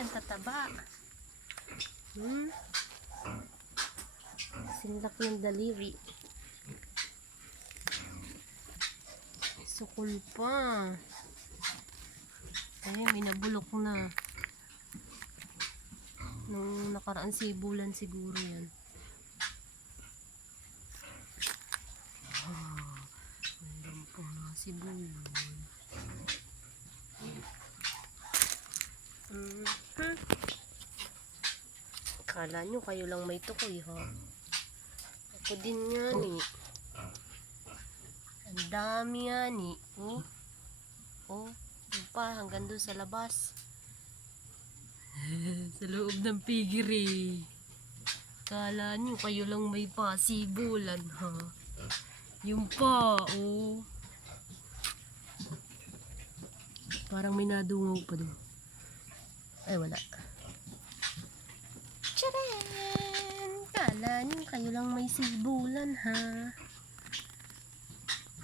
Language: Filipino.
ang tataba. Sinlak yung daliri. Sukul pa. Ay, may nabulok na. Nung nakaraan sibulan siguro yan. Mayroon po mga sibulan. Kala nyo kayo lang may tukoy, ha? Ako din yan, eh. Ang dami yan, eh. Oh, yun pa, hanggang doon sa labas. Sa loob ng piggery. Kala nyo kayo lang may pasibulan, ha? Yung pa, oh. Parang may nadungaw pa doon. Ay, wala. Tcharan! Kala nyo kayo lang may sibulan, ha?